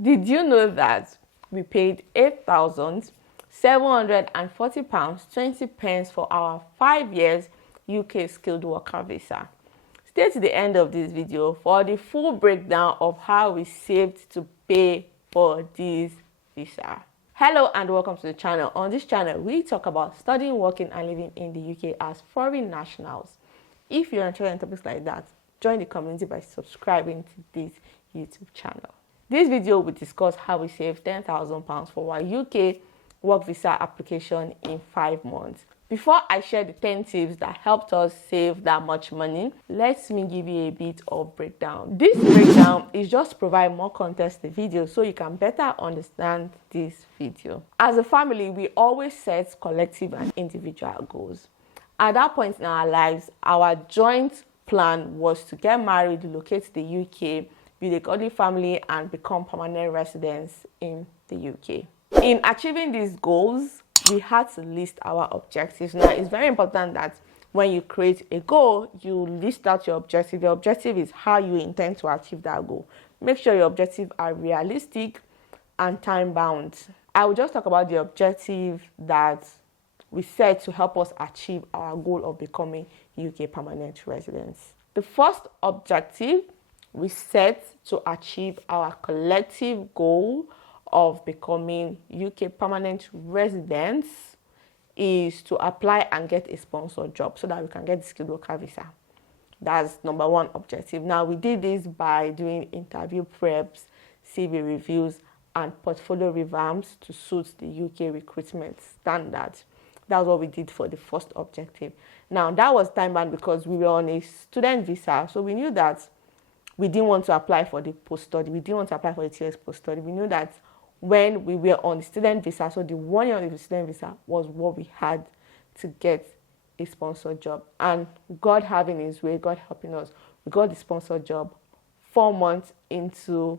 Did you know that we paid £8,740.20 for our 5 years UK skilled worker visa? Stay to the end of this video for the full breakdown of how we saved to pay for this visa. Hello and welcome to the channel. On this channel, we talk about studying, working and living in the UK as foreign nationals. If you're interested in topics like that, join the community by subscribing to this YouTube channel. This video will discuss how we save £10,000 for our UK work visa application in 5 months. Before I share the 10 tips that helped us save that much money, let me give you a bit of breakdown. This breakdown is just to provide more context to the video so you can better understand this video. As a family, we always set collective and individual goals. At that point in our lives, our joint plan was to get married, relocate to the UK, build a godly family, and become permanent residents in the UK. In achieving these goals, we had to list our objectives. Now, it's very important that when you create a goal, you list out your objective. Your objective is how you intend to achieve that goal. Make sure your objectives are realistic and time-bound. I will just talk about the objective that we set to help us achieve our goal of becoming UK permanent residents. The first objective we set to achieve our collective goal of becoming UK permanent residents is to apply and get a sponsored job so that we can get the skilled worker visa. That's number one objective. Now, we did this by doing interview preps, CV reviews, and portfolio revamps to suit the UK recruitment standards. That's what we did for the first objective. Now, that was time-bound because we were on a student visa, so we knew that we didn't want to apply for the post-study. We didn't want to apply for the TS post-study. We knew that when we were on the student visa, so the 1 year on the student visa was what we had to get a sponsored job. And God having his way, God helping us, we got the sponsored job 4 months into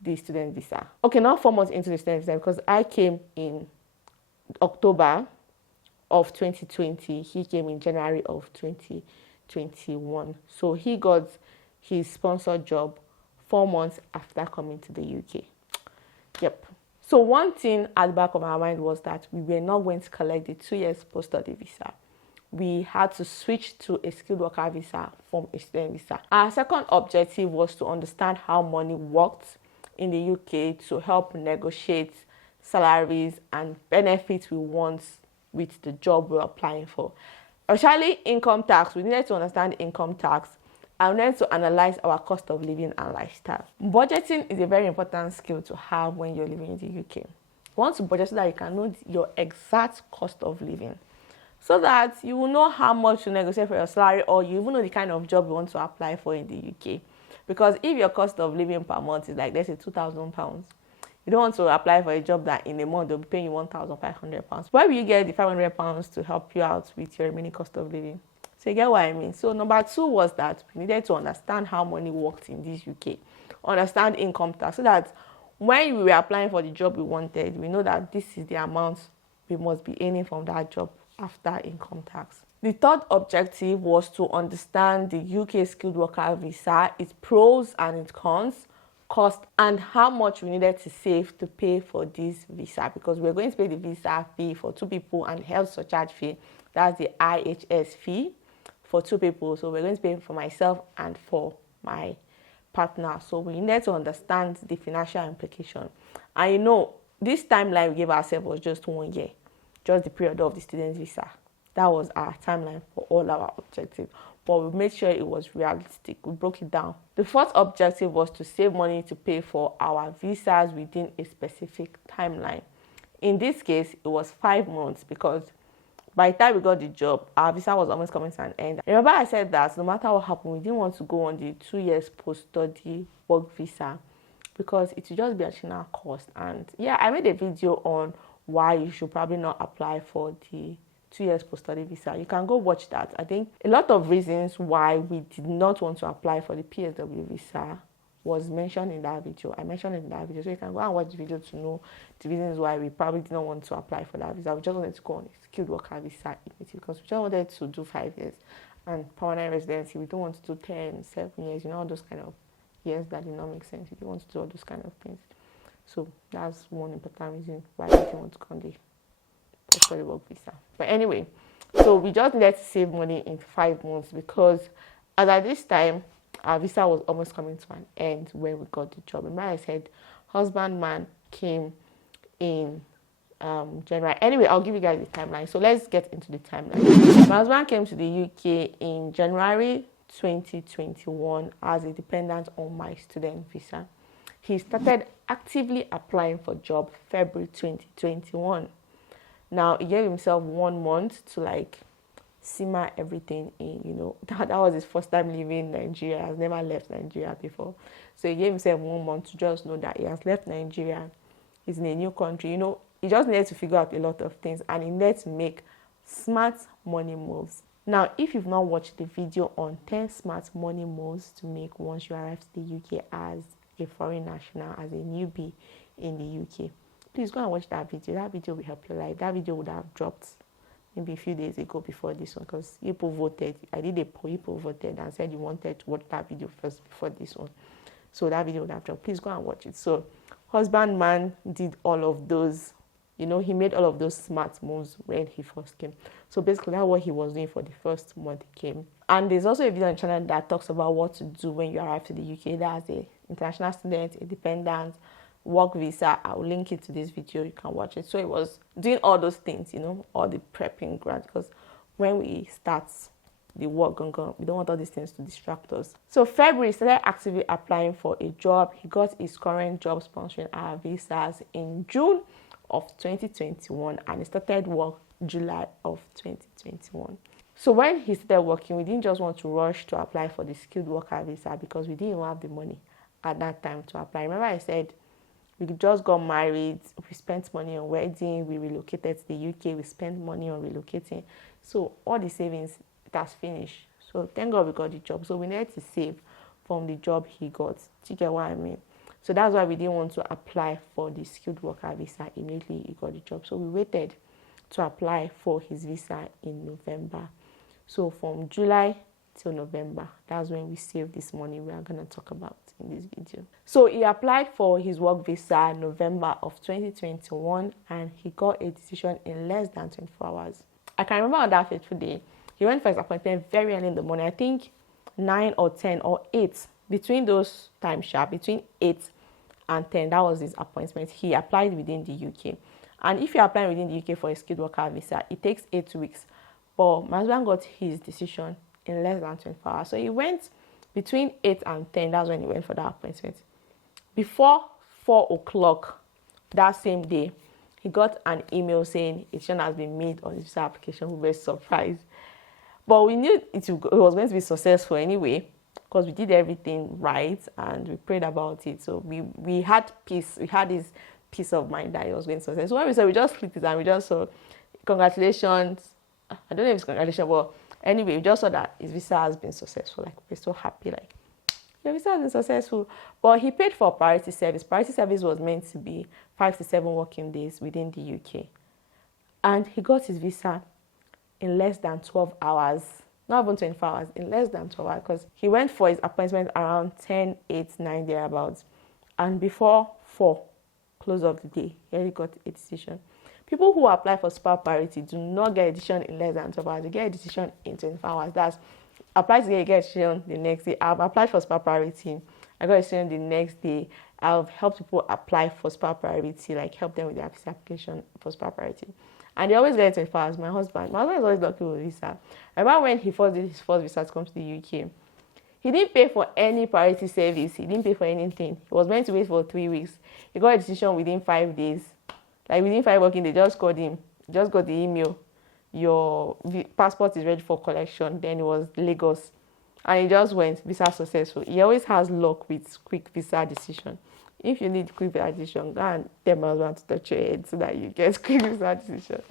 the student visa. Okay, not 4 months into the student visa because I came in October of 2020. He came in January of 2021. So he got his sponsored job 4 months after coming to the UK. Yep. So one thing at the back of our mind was that we were not going to collect the 2 years post-study visa. We had to switch to a skilled worker visa from a student visa. Our second objective was to understand how money worked in the UK to help negotiate salaries and benefits we want with the job we're applying for. Especially income tax, we needed to understand income tax and then to analyze our cost of living and lifestyle. Budgeting is a very important skill to have when you're living in the UK. You want to budget so that you can know your exact cost of living, so that you will know how much to negotiate for your salary, or you even know the kind of job you want to apply for in the UK. Because if your cost of living per month is like, let's say, £2,000, you don't want to apply for a job that in a month they'll be paying you £1,500. Where will you get the £500 to help you out with your remaining cost of living? So you get what I mean? So number 2 was that we needed to understand how money worked in this UK. Understand income tax so that when we were applying for the job we wanted, we know that this is the amount we must be earning from that job after income tax. The third objective was to understand the UK skilled worker visa, its pros and its cons, cost, and how much we needed to save to pay for this visa, because we're going to pay the visa fee for 2 people and health surcharge fee. That's the IHS fee for 2 people. So we're going to pay for myself and for my partner. So we needed to understand the financial implication. And you know, this timeline we gave ourselves was just 1 year, just the period of the student visa. That was our timeline for all our objectives. But we made sure it was realistic. We broke it down. The fourth objective was to save money to pay for our visas within a specific timeline. In this case, it was 5 months because by the time we got the job, our visa was almost coming to an end. Remember I said that no matter what happened, we didn't want to go on the 2 years post-study work visa because it would just be additional cost. And yeah, I made a video on why you should probably not apply for the 2 years post-study visa. You can go watch that. I think a lot of reasons why we did not want to apply for the PSW visa was mentioned in that video. I mentioned it in that video, so you can go and watch the video to know the reasons why we probably did not want to apply for that visa. We just wanted to go on a skilled worker visa because we just wanted to do 5 years and permanent residency. We don't want to do 10, 7 years, all those kind of years that did not make sense. We don't want to do all those kind of things. So that's one important reason why I didn't want to go on the post-study work visa. But anyway, so we just needed to save money in 5 months because as at this time, our visa was almost coming to an end when we got the job. Remember I said husbandman came in January. Anyway, I'll give you guys the timeline. So let's get into the timeline. My husband came to the UK in January 2021 as a dependent on my student visa. He started actively applying for job February 2021. Now, he gave himself 1 month to like simmer everything in, you know. That was his first time leaving Nigeria. Has never left Nigeria before. So he gave himself 1 month to just know that he has left Nigeria. He's in a new country. You know, he just needed to figure out a lot of things and he needed to make smart money moves. Now, if you've not watched the video on 10 smart money moves to make once you arrive to the UK as a foreign national, as a newbie in the UK, please go and watch that video. That video will help your life. That video would have dropped maybe a few days ago before this one because people voted. I did a poll, people voted and said you wanted to watch that video first before this one. So that video would have dropped. Please go and watch it. So husbandman did all of those, you know, he made all of those smart moves when he first came. So basically that's what he was doing for the first month he came. And there's also a video on the channel that talks about what to do when you arrive to the UK. That's a international student, a dependent, work visa. I will link it to this video. You can watch it. So it was doing all those things, you know, all the prepping grant, because when we start the work, we don't want all these things to distract us. So February, he started actively applying for a job. He got his current job sponsoring our visas in June of 2021 and he started work July of 2021. So when he started working, we didn't just want to rush to apply for the skilled worker visa because we didn't have the money at that time to apply. Remember I said we just got married, we spent money on wedding, we relocated to the UK, we spent money on relocating. So all the savings, it has finished. So thank God we got the job. So we needed to save from the job he got. Do you get what I mean? So that's why we didn't want to apply for the skilled worker visa immediately he got the job. So we waited to apply for his visa in November. So from July till November, that's when we saved this money we are going to talk about in this video. So he applied for his work visa in November of 2021 and he got a decision in less than 24 hours. I can remember on that fateful day, he went for his appointment very early in the morning. I think 9 or 10 or 8. Between those time sharp, between 8 and 10, that was his appointment. He applied within the UK. And if you apply within the UK for a skilled worker visa, it takes 8 weeks. But my husband got his decision in less than 24 hours. So he went between 8 and 10. That's when he went for that appointment. Before 4 o'clock that same day, he got an email saying a decision has been made on his visa application. We were surprised. But we knew it was going to be successful anyway, because we did everything right and we prayed about it. So we had peace. We had this peace of mind that it was going to success. So when we saw, we just clicked it and we just saw, congratulations. I don't know if it's congratulations, but anyway, we just saw that his visa has been successful. Like, we're so happy. Like, your visa has been successful. But he paid for priority service. Priority service was meant to be 5 to 7 working days within the UK. And he got his visa in less than 12 hours. Not even 24 hours, in less than 12 hours. Because he went for his appointment around 10, 8, 9, thereabouts. And before 4, close of the day, he already got a decision. People who apply for super priority do not get a decision in less than 12 hours. They get a decision in 24 hours. That's apply to get a decision the next day. I've applied for super priority. I got a decision the next day. I've helped people apply for super priority, like help them with their visa application for super priority. And they always get it 24 hours. My husband is always lucky with visa. I remember when he first did his first visa to come to the UK, he didn't pay for any priority service. He didn't pay for anything. He was meant to wait for 3 weeks. He got a decision within 5 days. Like within 5 working days, just called him. Just got the email. Your passport is ready for collection. Then it was Lagos. And he just went, visa successful. He always has luck with quick visa decision. If you need quick visa decision, go and tell my husband to touch your head so that you get quick visa decision.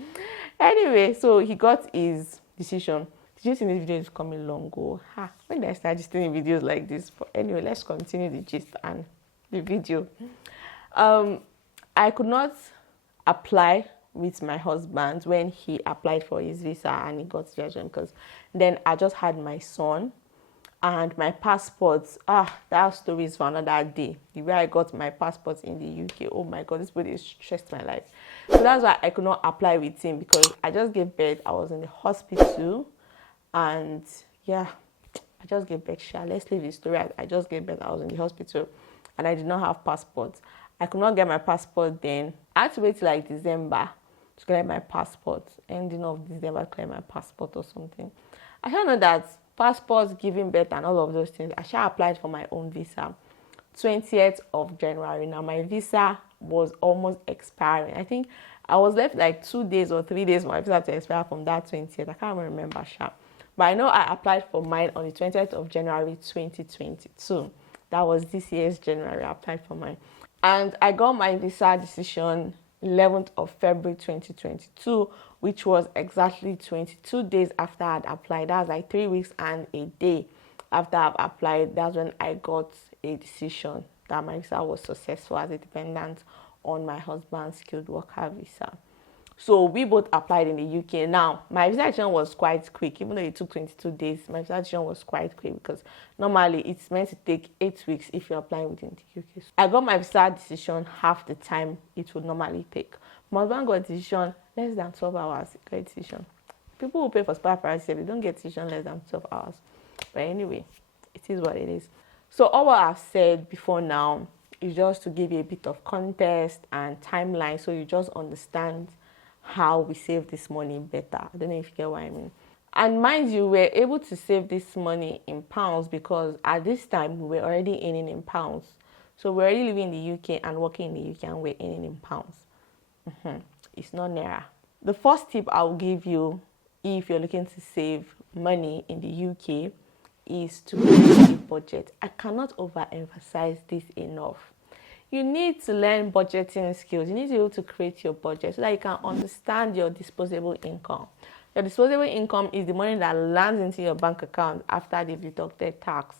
Anyway, so he got his decision. Did you see this video is coming long? When did I start just doing videos like this? But anyway, let's continue the gist and the video. I could not apply with my husband when he applied for his visa and he got the decision because then I just had my son And my passport, that story is for another day. The way I got my passport in the UK, oh my God, this body stressed my life. So that's why I could not apply with him, because I just gave birth. I was in the hospital, and yeah, I just gave birth. Let's leave the story. I just gave birth. I was in the hospital, and I did not have passport. I could not get my passport then. I had to wait till like December to get my passport. Ending of December to get my passport or something. I don't know that passports, giving birth, and all of those things. I should applied for my own visa 20th of January. Now my visa was almost expiring. I think I was left like 2 days or 3 days for my visa to expire from that 20th. I can't remember sharp. But I know I applied for mine on the 20th of January 2022. That was this year's January. I applied for mine. And I got my visa decision 11th of February 2022, which was exactly 22 days after I'd applied. That was like 3 weeks and a day after I've applied. That's when I got a decision that my visa was successful as a dependent on my husband's skilled worker visa. So we both applied in the UK. Now, my visa decision was quite quick. Even though it took 22 days, my visa decision was quite quick, because normally it's meant to take 8 weeks if you're applying within the UK. So I got my visa decision half the time it would normally take. My husband got a decision less than 12 hours. Got a decision. People who pay for spa prices, they don't get a decision less than 12 hours. But anyway, it is what it is. So all what I've said before now is just to give you a bit of context and timeline, so you just understand how we save this money better. I don't know if you get what I mean. And mind you, we're able to save this money in pounds, because at this time we were already earning in pounds. So we're already living in the UK and working in the UK, and we're earning in pounds. It's not naira. The first tip I'll give you if you're looking to save money in the UK is to create a budget. I cannot overemphasize this enough. You need to learn budgeting skills. You need to be able to create your budget so that you can understand your disposable income. Your disposable income is the money that lands into your bank account after they've deducted tax.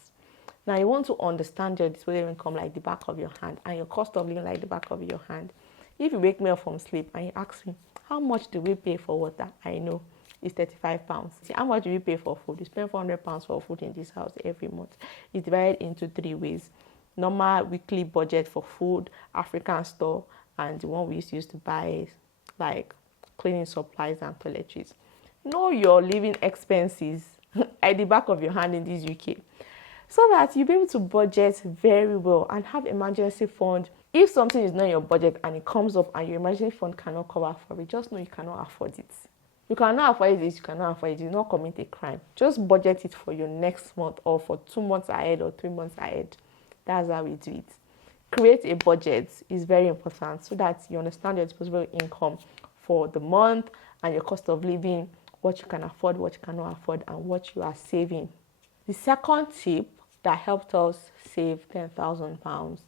Now, you want to understand your disposable income like the back of your hand, and your cost of living like the back of your hand. If you wake me up from sleep and you ask me, how much do we pay for water? I know it's £35. See, how much do we pay for food? We spend £400 for food in this house every month. It's divided into 3 ways. Normal weekly budget for food, African store, and the one we used to buy like cleaning supplies and toiletries. Know your living expenses at the back of your hand in this UK, so that you'll be able to budget very well and have emergency fund. If something is not in your budget and it comes up and your emergency fund cannot cover for it, just know you cannot afford it. You cannot afford this, you cannot afford it. You do not commit a crime. Just budget it for your next month, or for 2 months ahead or 3 months ahead. That's how we do it. Create a budget is very important, so that you understand your disposable income for the month and your cost of living, what you can afford, what you cannot afford, and what you are saving. The second tip that helped us save £10,000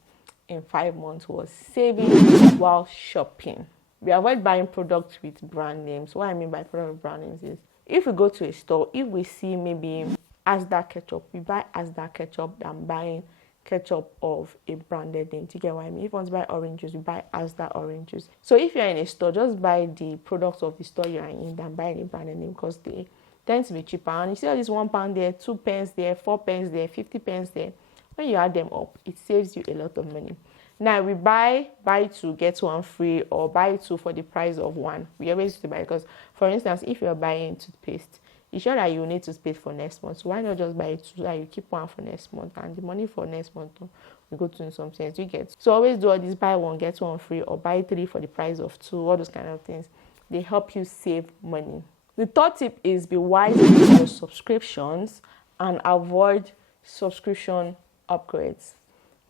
in 5 months was saving while shopping. We avoid buying products with brand names. What I mean by product with brand names is, if we go to a store, if we see maybe Asda ketchup, we buy Asda ketchup than buying ketchup of a branded name. Do you get what I mean? If you want to buy orange juice, you buy Asda orange juice. So if you're in a store, just buy the products of the store you're in than buying a branded name, because they tend to be cheaper. And you see all this £1 there, 2 pence there, 4 pence there, 50 pence there. When you add them up, it saves you a lot of money. Now we buy 2 get 1 free, or buy 2 for the price of 1. We always used to buy, because for instance, if you're buying toothpaste, it's sure that you need toothpaste for next month. So why not just buy 2 so that you keep 1 for next month, and the money for next month will go to in some sense. You get. So always do all this: buy 1 get 1 free, or buy 3 for the price of 2. All those kind of things, they help you save money. The third tip is be wise with your subscriptions and avoid subscription upgrades.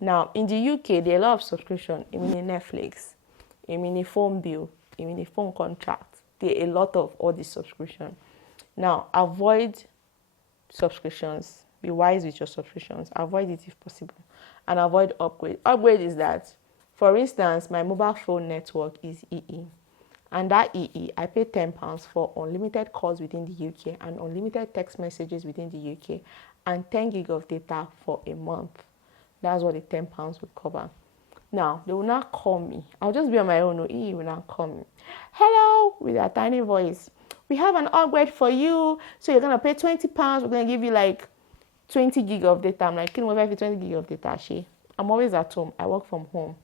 Now, in the UK, there are a lot of subscription. I mean, Netflix, I mean, phone bill, I mean, phone contract. There are a lot of all these subscription. Now, avoid subscriptions. Be wise with your subscriptions. Avoid it if possible. And avoid upgrade. Upgrade is that, for instance, my mobile phone network is EE. And that EE, I pay £10 for unlimited calls within the UK and unlimited text messages within the UK, and 10 gig of data for a month. That's what the £10 will cover. Now, they will not call me. I'll just be on my own. No, EE will not call me. Hello, with a tiny voice. We have an upgrade for you. So you're going to pay £20. We're going to give you like 20 gig of data. I'm like, 20 gig of data. I'm always at home. I work from home.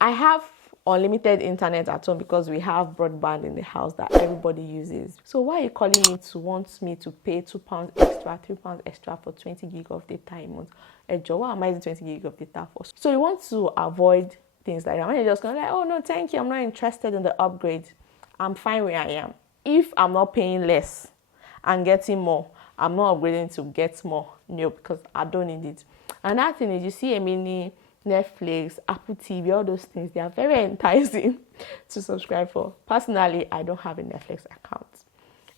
I have unlimited internet at home because we have broadband in the house that everybody uses. So why are you calling me to want me to pay £2 extra, £3 extra for 20 gig of data a month? What am I using 20 gig of data for? So you want to avoid things like that. When you're just going like, oh no, thank you, I'm not interested in the upgrade. I'm fine where I am. If I'm not paying less and getting more, I'm not upgrading to get more. No, because I don't need it. Another thing is, you see a mini Netflix, Apple TV, all those things, they are very enticing to subscribe for. Personally, I don't have a Netflix account.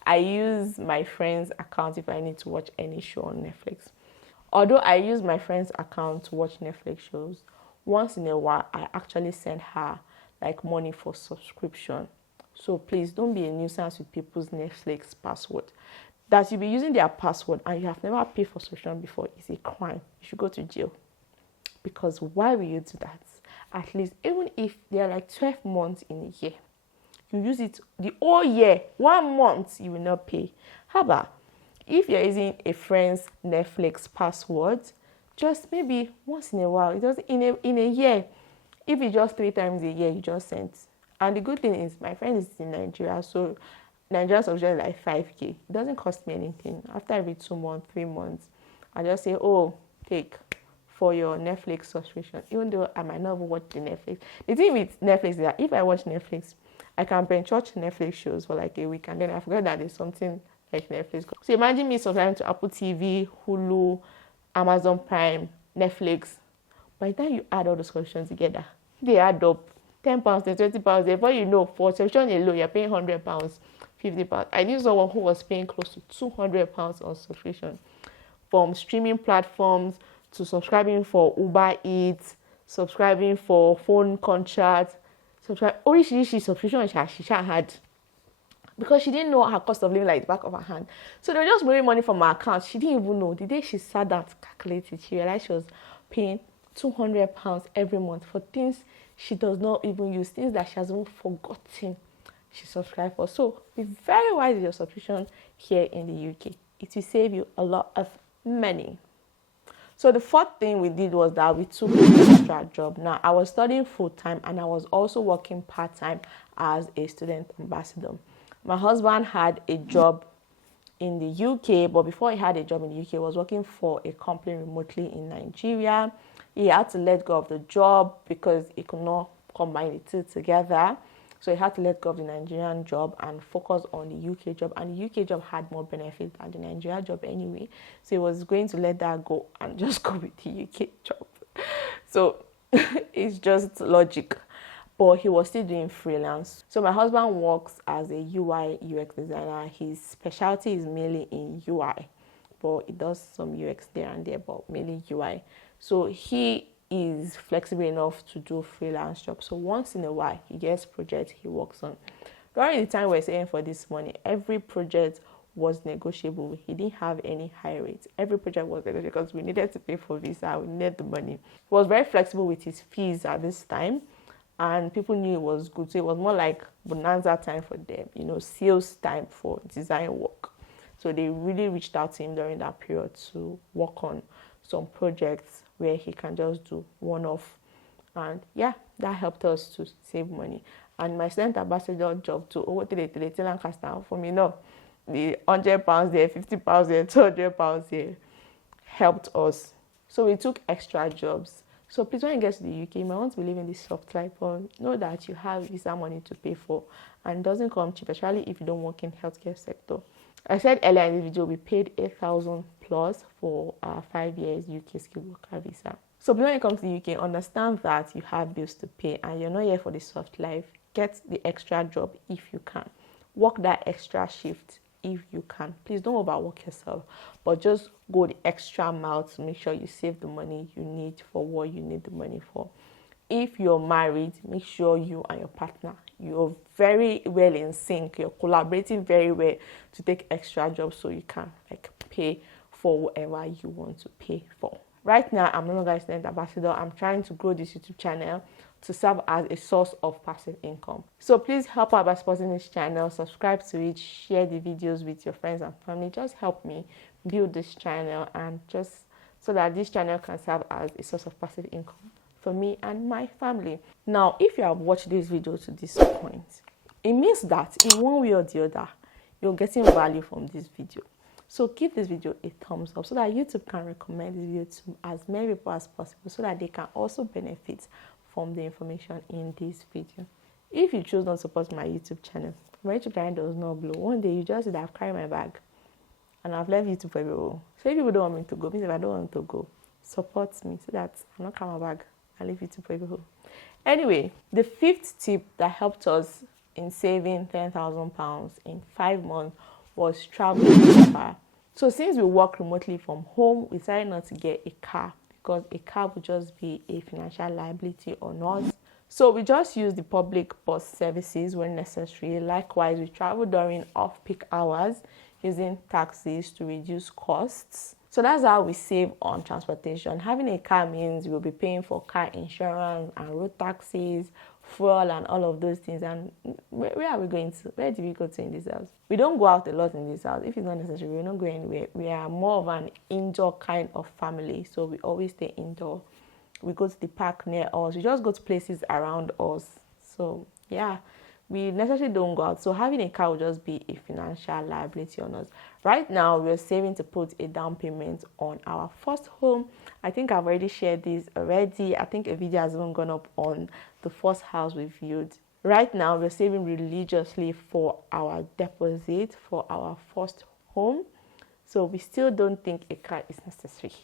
I use my friend's account if I need to watch any show on Netflix. Although I use my friend's account to watch Netflix shows, once in a while, I actually send her like money for subscription. So please don't be a nuisance with people's Netflix password. That you'll be using their password and you have never paid for subscription before is a crime. You should go to jail. Because why will you do that? At least, even if there are like 12 months in a year, you use it the whole year, 1 month, you will not pay. How about if you're using a friend's Netflix password, just maybe once in a while, it doesn't in a year. If it's just 3 times a year, you just send. And the good thing is, my friend is in Nigeria, so Nigerian subscription is like 5K. It doesn't cost me anything. After every 2 months, 3 months, I just say, oh, take for your Netflix subscription, even though I might not even watch the Netflix. The thing with Netflix is that if I watch Netflix, I can binge watch Netflix shows for like a week and then I forget that there's something like Netflix. So imagine me subscribing to Apple TV, Hulu, Amazon Prime, Netflix. By the time you add all the subscriptions together, they add up. £10, £20. Before you know, for subscription alone, you're paying £100, £50. I knew someone who was paying close to £200 on subscription, from streaming platforms to subscribing for Uber Eats, subscribing for phone contracts, oríṣiríṣi subscription she had, because she didn't know her cost of living like the back of her hand. So they were just moving money from her account. She didn't even know. The day she sat down to calculate it, she realized she was paying £200 every month for things she does not even use, things that she has even forgotten she subscribed for. So be very wise with your subscription here in the UK. It will save you a lot of money. So the fourth thing we did was that we took an extra job. Now, I was studying full-time and I was also working part-time as a student ambassador. My husband had a job in the UK, but before he had a job in the UK, he was working for a company remotely in Nigeria. He had to let go of the job because he could not combine the two together. So he had to let go of the Nigerian job and focus on the UK job. And the UK job had more benefits than the Nigerian job anyway. So he was going to let that go and just go with the UK job. So it's just logic. But he was still doing freelance. So my husband works as a UI UX designer. His specialty is mainly in UI. But he does some UX there and there, but mainly UI. So he is flexible enough to do freelance jobs. So once in a while, he gets projects he works on. During the time we're saying for this money, every project was negotiable. He didn't have any high rates. Every project was negotiable because we needed to pay for visa. We needed the money. He was very flexible with his fees at this time, and people knew it was good. So it was more like bonanza time for them, sales time for design work. So they really reached out to him during that period to work on some projects where he can just do one-off. And yeah, that helped us to save money. And my student ambassador job too, for me, no, the £100 there, £50 there, £200 there helped us. So we took extra jobs. So please, when you get to the UK, you might want to be living this soft life, but know that you have visa money to pay for, and it doesn't come cheap, especially if you don't work in healthcare sector. I said earlier in the video, we paid 8,000 plus for our 5 years UK skilled worker visa. So when you come to the UK, understand that you have bills to pay and you're not here for the soft life. Get the extra job if you can. Work that extra shift if you can. Please don't overwork yourself, but just go the extra mile to make sure you save the money you need for what you need the money for. If you're married, make sure you and your partner, you're very well in sync. You're collaborating very well to take extra jobs so you can pay for whatever you want to pay for. Right now, I'm no longer a student ambassador. I'm trying to grow this YouTube channel to serve as a source of passive income. So please help out by supporting this channel, subscribe to it, share the videos with your friends and family. Just help me build this channel, and just so that this channel can serve as a source of passive income for me and my family. Now, if you have watched this video to this point, it means that in one way or the other, you're getting value from this video. So give this video a thumbs up so that YouTube can recommend this video to as many people as possible so that they can also benefit from the information in this video. If you choose not to support my YouTube channel, my YouTube channel does not blow. One day you just see that I've carried my bag and I've left YouTube for everyone. So if people don't want me to go, means if I don't want to go, support me so that I'm not carrying my bag and leave YouTube for everyone. Anyway, the fifth tip that helped us in saving £10,000 in 5 months was traveling cheaper. So since we work remotely from home, we decided not to get a car because a car would just be a financial liability on us. So we just use the public bus services when necessary. Likewise, we travel during off-peak hours using taxis to reduce costs. So that's how we save on transportation. Having a car means we'll be paying for car insurance and road taxes, fuel and all of those things. And where are we going to? Where do we go to in this house? We don't go out a lot in this house. If it's not necessary, we're not going anywhere. We are more of an indoor kind of family, so we always stay indoor. We go to the park near us. We just go to places around us. So yeah, we necessarily don't go out. So having a car will just be a financial liability on us. Right now, we're saving to put a down payment on our first home. I think I've already shared this already. I think a video has even gone up on the first house we viewed. Right now, we're saving religiously for our deposit for our first home. So we still don't think a car is necessary.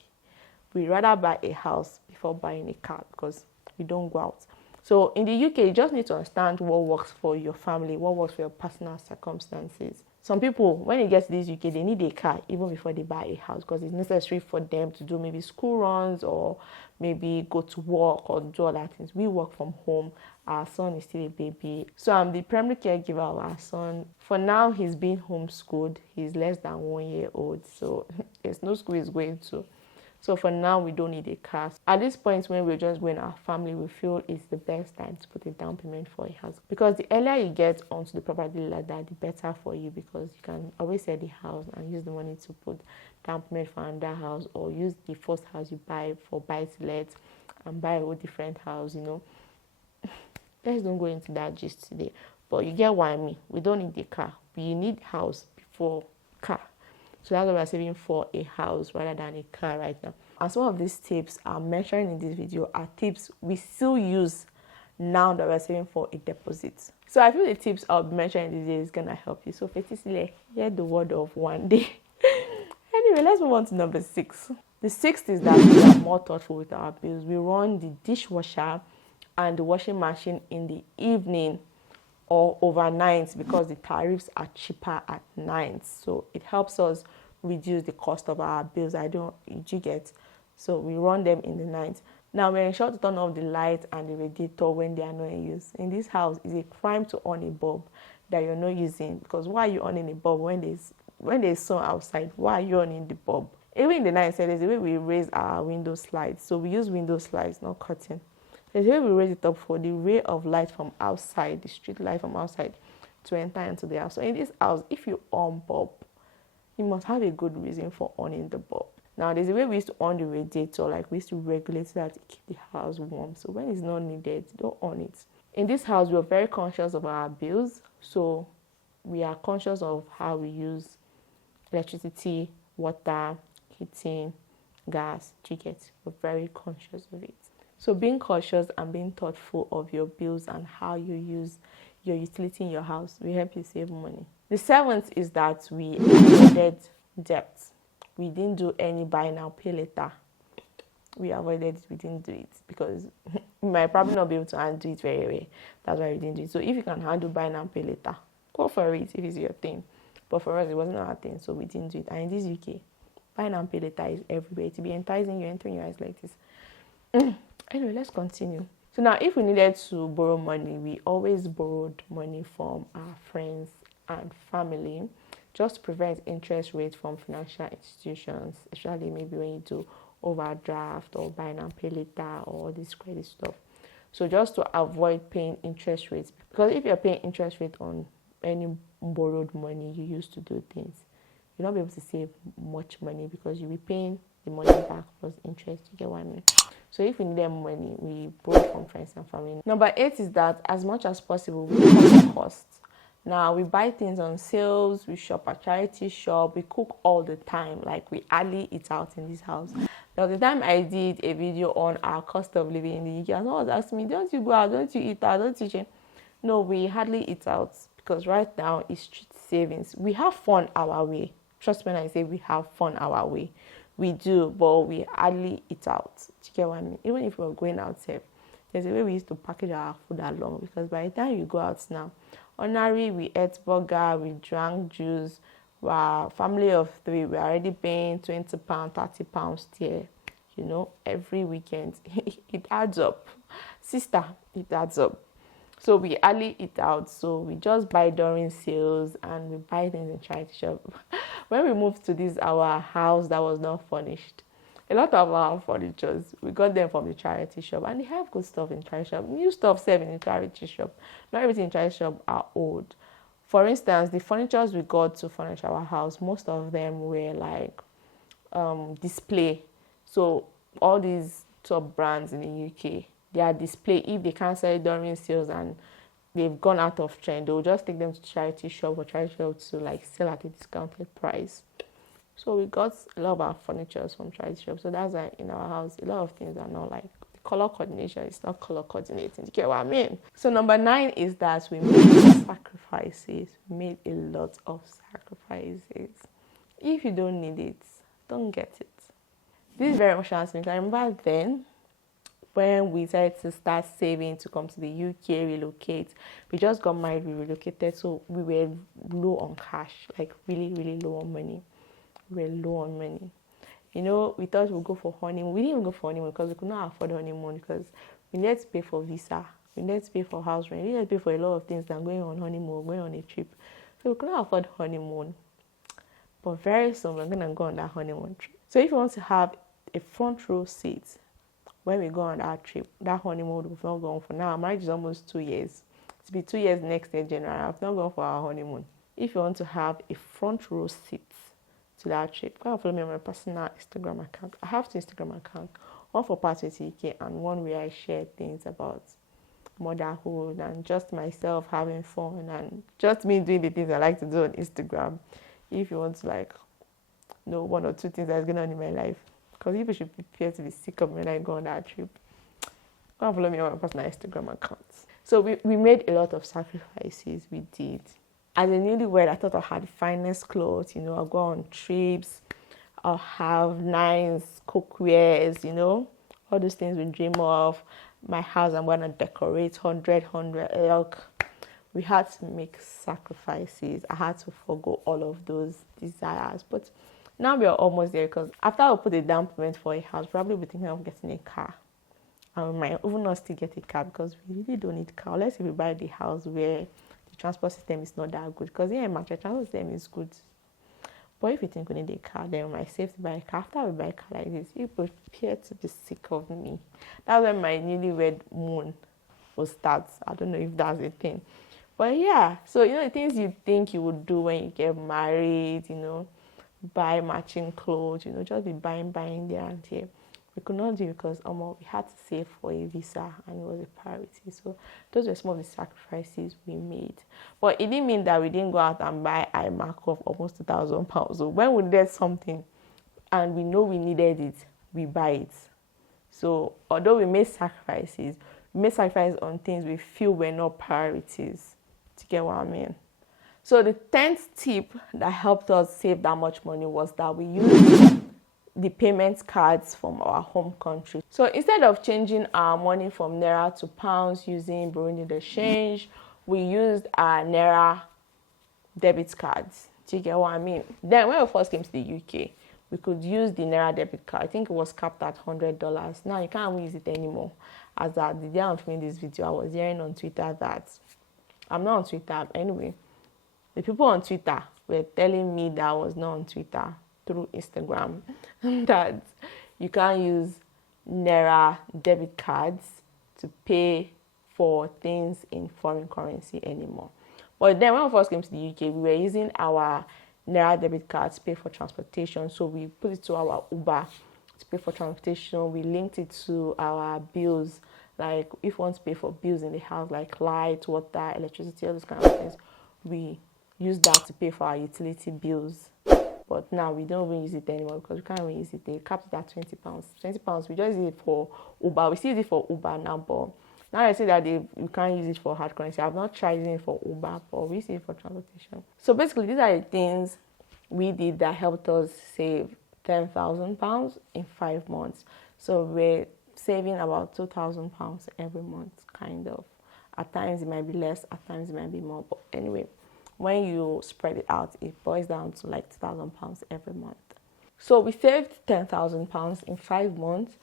We'd rather buy a house before buying a car because we don't go out. So in the UK, you just need to understand what works for your family, what works for your personal circumstances. Some people, when it gets to this UK, they need a car even before they buy a house because it's necessary for them to do maybe school runs or maybe go to work or do other things. We work from home. Our son is still a baby. So I'm the primary caregiver of our son. For now, he's being homeschooled. He's less than 1 year old. So there's no school he's going to. So for now, we don't need a car. At this point, when we're just going our family, we feel it's the best time to put a down payment for a house. Because the earlier you get onto the property ladder, the better for you because you can always sell the house and use the money to put down payment for another house or use the first house you buy for buy-to-let and buy a whole different house, you know. Let's don't go into that gist today. But you get what I mean. We don't need a car. We need house before car. So that's why we're saving for a house rather than a car right now. And some of these tips I'm mentioning in this video are tips we still use now that we're saving for a deposit. So I feel the tips I'll be mentioning this day is going to help you. So Fetisile, hear the word of one day. Anyway, let's move on to number 6. The sixth is that we are more thoughtful with our bills. We run the dishwasher and the washing machine in the evening or overnight because the tariffs are cheaper at night. So it helps us reduce the cost of our bills. You get? So we run them in the night. Now we're sure to turn off the light and the radiator when they are not in use. In this house, it's a crime to on a bulb that you're not using because why are you on a bulb when there's sun outside? Why are you on the bulb? Even in the night, there's a way we raise our window slides. So we use window slides, not curtain. There's a way we raise it up for the ray of light from outside, the street light from outside, to enter into the house. So in this house, if you on bulb, you must have a good reason for owning the bulb. Now, there's a way we used to on the radiator, like we used to regulate so that it keep the house warm. So when it's not needed, don't on it. In this house, we're very conscious of our bills. So we are conscious of how we use electricity, water, heating, gas, tickets. We're very conscious of it. So being cautious and being thoughtful of your bills and how you use your utility in your house will help you save money. The 7th is that we avoided debt. We didn't do any buy now, pay later. We avoided it, we didn't do it because we might probably not be able to handle it very well. That's why we didn't do it. So if you can handle buy now, pay later, go for it if it's your thing. But for us, it wasn't our thing, so we didn't do it. And in this UK, buy now, pay later is everywhere. To be enticing, you're entering your eyes like this. Anyway, let's continue. So now, if we needed to borrow money, we always borrowed money from our friends and family just to prevent interest rates from financial institutions, especially maybe when you do overdraft or buy now pay later or all this credit stuff. So just to avoid paying interest rates, because if you're paying interest rate on any borrowed money you used to do things, you'll not be able to save much money because you'll be paying the money back plus interest. You get what I mean? So if we needed money, we borrow from friends and family. Number 8 is that as much as possible, we cut costs. Now, we buy things on sales, we shop at charity shop, we cook all the time. Like, we hardly eat out in this house. There was the time I did a video on our cost of living in the UK, and someone was asking me, don't you go out, don't you eat out, don't you change? No, we hardly eat out because right now it's street savings. We have fun our way. Trust me when I say we have fun our way. We do, but we hardly eat out. Do you get what I mean? Even if we're going out safe, there's a way we used to package our food along, because by the time you go out now, ordinary, we ate burger, we drank juice, we're family of 3, we're already paying £20, £30 there, you know, every weekend. It adds up. Sister, it adds up. So we hardly eat out, so we just buy during sales and we buy things in charity shop. When we moved to this our house that was not furnished, a lot of our furnitures, we got them from the charity shop, and they have good stuff in charity shop, new stuff selling in charity shop. Not everything in charity shop are old. For instance, the furnitures we got to furnish our house, most of them were like display. So all these top brands in the UK, they are display. If they can't sell it during sales and they've gone out of trend, they'll just take them to charity shop or charity shop to like sell at a discounted price. So we got a lot of our furniture from charity shop. So that's why in our house, a lot of things are not like the color coordination. It's not color coordinating. You get what I mean? So number 9 is that we made sacrifices. We made a lot of sacrifices. If you don't need it, don't get it. This is very emotional to me. I remember then when we decided to start saving to come to the UK, relocate. We just got married, we relocated, so we were low on cash, like really, really low on money. We were low on money. You know, we thought we'd go for honeymoon. We didn't even go for honeymoon because we could not afford honeymoon, because we needed to pay for visa, we needed to pay for house rent, we needed to pay for a lot of things than going on honeymoon, going on a trip. So we could not afford honeymoon. But very soon we're gonna go on that honeymoon trip. So if you want to have a front row seat when we go on that trip, that honeymoon we've not gone for now. Our marriage is almost 2 years. It'll be 2 years next year, January. I've not gone for our honeymoon. If you want to have a front row seat to that trip, go and follow me on my personal Instagram account. I have 2 Instagram accounts, one for Pathway to UK and one where I share things about motherhood and just myself having fun and just me doing the things I like to do on Instagram. If you want to like know 1 or 2 things that's going on in my life, because people should prepare to be sick of me when I go on that trip, go and follow me on my personal Instagram accounts. So we made a lot of sacrifices. We did. As a newlywed, I thought I had the finest clothes, you know, I'll go on trips, I'll have nice cookwares, you know, all those things we dream of. My house, I'm going to decorate 100 elk. We had to make sacrifices. I had to forgo all of those desires. But now we are almost there, because after we put a down payment for a house, probably we're thinking of getting a car. And we might even not still get a car, because we really don't need a car, unless if we buy the house where the transport system is not that good. Because here in Manchester, transport system is good. But if you think we need a car, then we might save to buy a car. After we buy a car like this, you prepare to be sick of me. That's when my newlywed moon will start. I don't know if that's a thing. But yeah, so, you know, the things you think you would do when you get married, you know, buy matching clothes, you know, just be buying there and here. We could not do it because we had to save for a visa, and it was a priority. So those were some of the sacrifices we made. But it didn't mean that we didn't go out and buy iMac of almost £2,000. So when we did something and we know we needed it, we buy it. So although we made sacrifices on things we feel were not priorities. To get what I mean? So the 10th tip that helped us save that much money was that we used the payment cards from our home country. So instead of changing our money from Naira to pounds using Burundi exchange, we used our Naira debit cards. Do you get what I mean? Then when we first came to the UK, we could use the Naira debit card. I think it was capped at $100. Now you can't use it anymore. As at the day I'm filming this video, I was hearing on Twitter that, I'm not on Twitter anyway, the people on Twitter were telling me that I was not on Twitter through Instagram that you can't use Naira debit cards to pay for things in foreign currency anymore. But then when we first came to the UK, we were using our Naira debit card to pay for transportation. So we put it to our Uber to pay for transportation. We linked it to our bills, like if we want to pay for bills in the house, like light, water, electricity, all those kind of things. We use that to pay for our utility bills. But now we don't even use it anymore because we can't even use it. They capped it at £20. £20, we just use it for Uber. We still use it for Uber now, but now I say that you can't use it for hard currency. I've not tried using it for Uber, but we use it for transportation. So basically, these are the things we did that helped us save £10,000 in 5 months. So we're saving about £2,000 every month, kind of. At times it might be less, at times it might be more. But anyway, when you spread it out, it boils down to like £2,000 every month. So we saved £10,000 in 5 months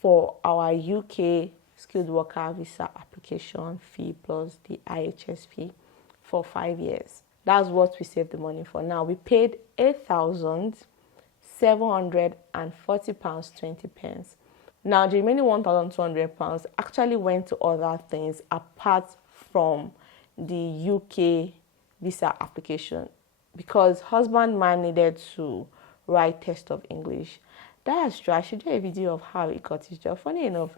for our UK skilled worker visa application fee plus the IHS fee for 5 years. That's what we saved the money for. Now we paid £8,740.20. Now the remaining £1,200 actually went to other things apart from the UK visa application, because husband man needed to write test of English. That's true. I should do a video of how he got his job. Funny enough,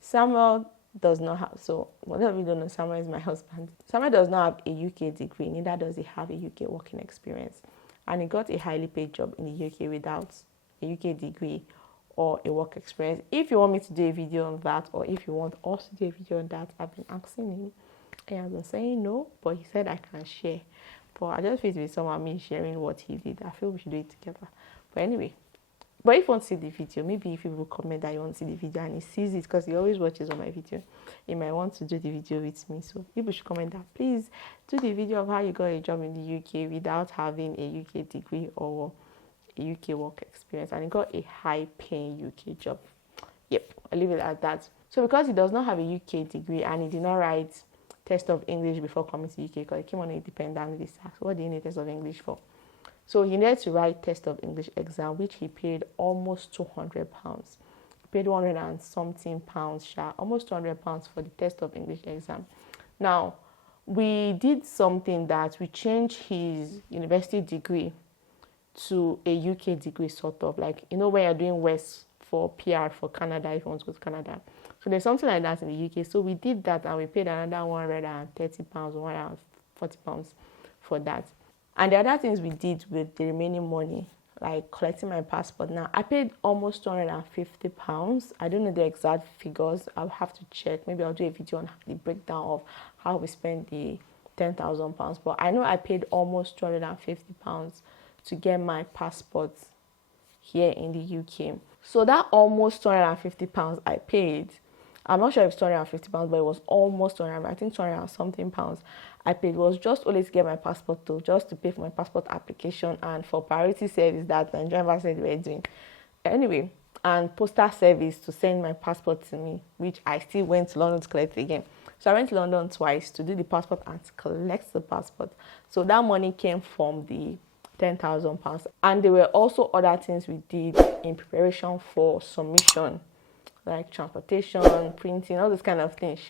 Samuel does not have, so whatever you don't know, Samuel is my husband. Samuel does not have a UK degree, neither does he have a UK working experience. And he got a highly paid job in the UK without a UK degree or a work experience. If you want me to do a video on that, or if you want us to do a video on that, I've been asking him. And I've been saying no, but he said I can share. But I just feel it with someone me sharing what he did. I feel we should do it together. But anyway, but if you want to see the video, maybe if you will comment that you want to see the video and he sees it, because he always watches on my video, he might want to do the video with me. So people should comment that, please do the video of how you got a job in the UK without having a UK degree or a UK work experience, and he got a high paying UK job. Yep, I'll leave it at that. So because he does not have a UK degree and he did not write test of English before coming to UK, because he came on a dependent visa. So what do you need test of English for? So he needed to write test of English exam, which he paid almost £200. He paid 100 and something pounds, almost £200 for the test of English exam. Now, we did something that we changed his university degree to a UK degree, sort of like, you know, when you're doing West for PR for Canada, if you want to go to Canada. So there's something like that in the UK. So we did that and we paid another £130, £140 for that. And the other things we did with the remaining money, like collecting my passport. Now, I paid almost £250. I don't know the exact figures. I'll have to check. Maybe I'll do a video on the breakdown of how we spent the £10,000. But I know I paid almost £250 to get my passport here in the UK. So that almost £250 I paid, I'm not sure if it's £250, but it was almost 200. I think 200 and something pounds I paid was just only to get my passport to, just to pay for my passport application and for priority service that Nigerian Embassy were doing. Anyway, and postal service to send my passport to me, which I still went to London to collect again. So I went to London twice to do the passport and to collect the passport. So that money came from the £10,000. And there were also other things we did in preparation for submission, like transportation, printing, all those kind of things.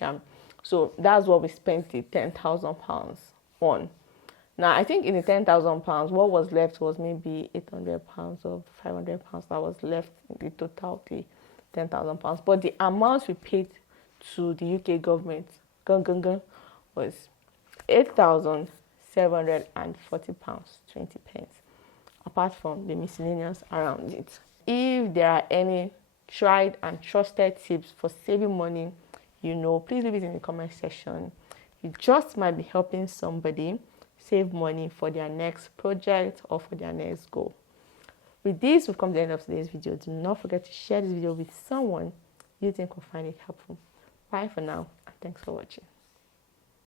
So that's what we spent the £10,000 on. Now, I think in the £10,000, what was left was maybe £800 or £500 that was left in the total, the £10,000. But the amount we paid to the UK government was £8,740.20, apart from the miscellaneous around it. If there are any tried and trusted tips for saving money, please leave it in the comment section. You just might be helping somebody save money for their next project or for their next goal. With this, we've come to the end of today's video. Do not forget to share this video with someone you think will find it helpful. Bye for now, and thanks for watching.